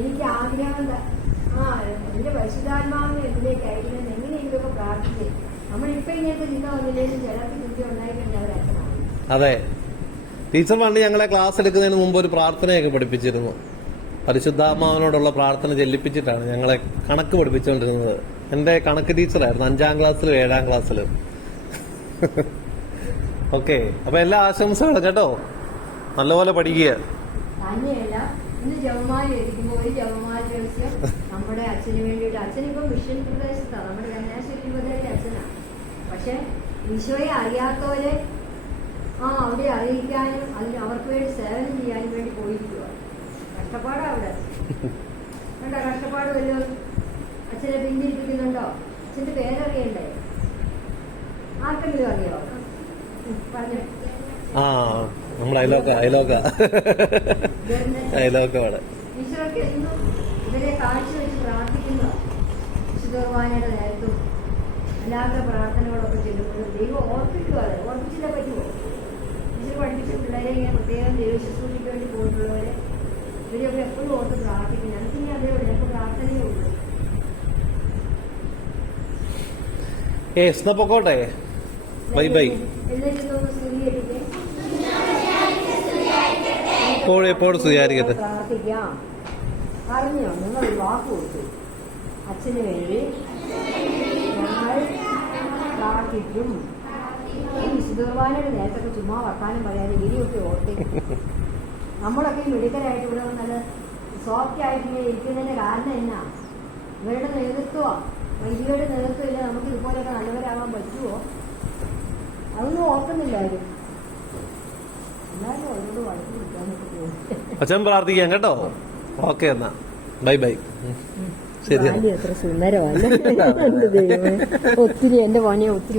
എനിക്ക് ആഗ്രഹം എന്റെ പരിശുദ്ധാത്മാവിനെ എന്തിലേക്ക് അയക്കുന്നത് എങ്ങനെയെങ്കിലുമൊക്കെ പ്രാർത്ഥിച്ചേ. നമ്മളിപ്പോ ഇങ്ങനത്തെ ചിന്ത വന്നില്ലേലും ചിലർക്ക് ചിന്ത ഉണ്ടായിക്കഴിഞ്ഞാൽ അവർ അച്ഛനാണ്. അതെ, ടീച്ചർ പണ്ട് ഞങ്ങളെ ക്ലാസ് എടുക്കുന്നതിന് മുമ്പ് ഒരു പ്രാർത്ഥനയൊക്കെ പഠിപ്പിച്ചിരുന്നു. പരിശുദ്ധാത്മാവിനോടുള്ള പ്രാർത്ഥന ചെല്ലിപ്പിച്ചിട്ടാണ് ഞങ്ങളെ കണക്ക് പഠിപ്പിച്ചുകൊണ്ടിരുന്നത്. എന്റെ കണക്ക് ടീച്ചറായിരുന്നു 5ാം ക്ലാസ്സിലും 7ാം ക്ലാസ്സിലും. ഓക്കെ, അപ്പൊ എല്ലാ ആശംസകളും കേട്ടോ, നല്ലപോലെ പഠിക്കുക. തന്നെയല്ല, ഇന്ന് ജപമാല ഇരിക്കുമ്പോൾ ഒരു ജപമാല ദിവസം നമ്മുടെ അച്ഛന് വേണ്ടിയിട്ട്, അച്ഛനിപ്പോ മിഷൻ പ്രദേശത്താണ്, നമ്മുടെ കന്യാശ്രീ രൂപതയിലെ അച്ഛനാണ്. പക്ഷെ ഈശോയെ അറിയാത്തവരെ അവിടെ അറിയിക്കാനും അതിന് അവർക്ക് വേണ്ടി സേവനം ചെയ്യാനും വേണ്ടി പോയിരിക്കുക. കഷ്ടപ്പാടാ അവിടെ. കണ്ടോ കഷ്ടപ്പാട് വല്ലതും അച്ഛനെ പിന്തിരിപ്പിക്കുന്നുണ്ടോ? അച്ഛന്റെ പേരറിയണ്ടേ? ആർക്കെങ്കിലും അറിയോ? പറഞ്ഞു. നമ്മുടെ അയലോക്കാണ്. ഈശ്വരൊക്കെ എന്നും ഇവരെ കാഴ്ച വെച്ച് പ്രാർത്ഥിക്കുന്നു. വിശുദ്ധ കുർബാനയുടെ നേരത്തും അല്ലാത്ത പ്രാർത്ഥനകളൊക്കെ ചെല്ലുമ്പോഴും ദൈവം ഓർപ്പിക്കുവാതെ ഓർപ്പിച്ചില്ല പറ്റുമോ? ഈശ്വർ പഠിപ്പിച്ച പിള്ളേരെ ഇങ്ങനെ പ്രത്യേകം ദൈവ ശുശ്രൂഷയ്ക്ക് വേണ്ടി പോയിട്ടുള്ളവരെ ഇവരെയൊക്കെ എപ്പോഴും ഓർത്ത് പ്രാർത്ഥിക്കുന്നു. എനിക്കിനി അതേയുള്ളൂ, ഞങ്ങൾക്ക് പ്രാർത്ഥനയേ ഉള്ളൂ. പൊക്കോട്ടെ. Bye bye. എല്ലാവരും സ്ഥിരീകരിക്കേ, എപ്പോഴും സ്വീകരിക്കട്ടെ. പ്രാർത്ഥിക്കാം. അറിഞ്ഞോ, നിങ്ങൾ ഒരു വാക്ക് കൊടുത്തു, അച്ഛന് വേണ്ടി ഞങ്ങൾ പ്രാർത്ഥിക്കും. ഈ വിശുദ്ധ കുർബാനയുടെ നേരത്തൊക്കെ ചുമ്മാ വർത്താനം പറയാതെ ഇനിയൊക്കെ ഓർത്തേക്കും. നമ്മളൊക്കെ ഈ മെഡിക്കലായിട്ട് ഇവിടെ നല്ല സോഫ്റ്റ് ആയിട്ട് ഇങ്ങനെ ഇരിക്കുന്നതിന്റെ കാരണം എന്നാ? ഇവരുടെ നേതൃത്വമാണ്. വൈദികരുടെ നേതൃത്വം ഇല്ല നമുക്ക് ഇതുപോലെയൊക്കെ നല്ലവരാകാൻ പറ്റുമോ? അതൊന്നും ഓർക്കുന്നില്ലായിരുന്നു. എന്നാലും അവരോട് വഴക്ക് പിടിക്കാനൊക്കെ പോകും. അച്ഛൻ പ്രാർത്ഥിക്കാം കേട്ടോ. ഓക്കെ, എന്നാ ബൈ ബൈ. ശരി, എത്ര സുന്ദരമല്ല. ഒത്തിരി എന്റെ പണിയെ ഒത്തിരി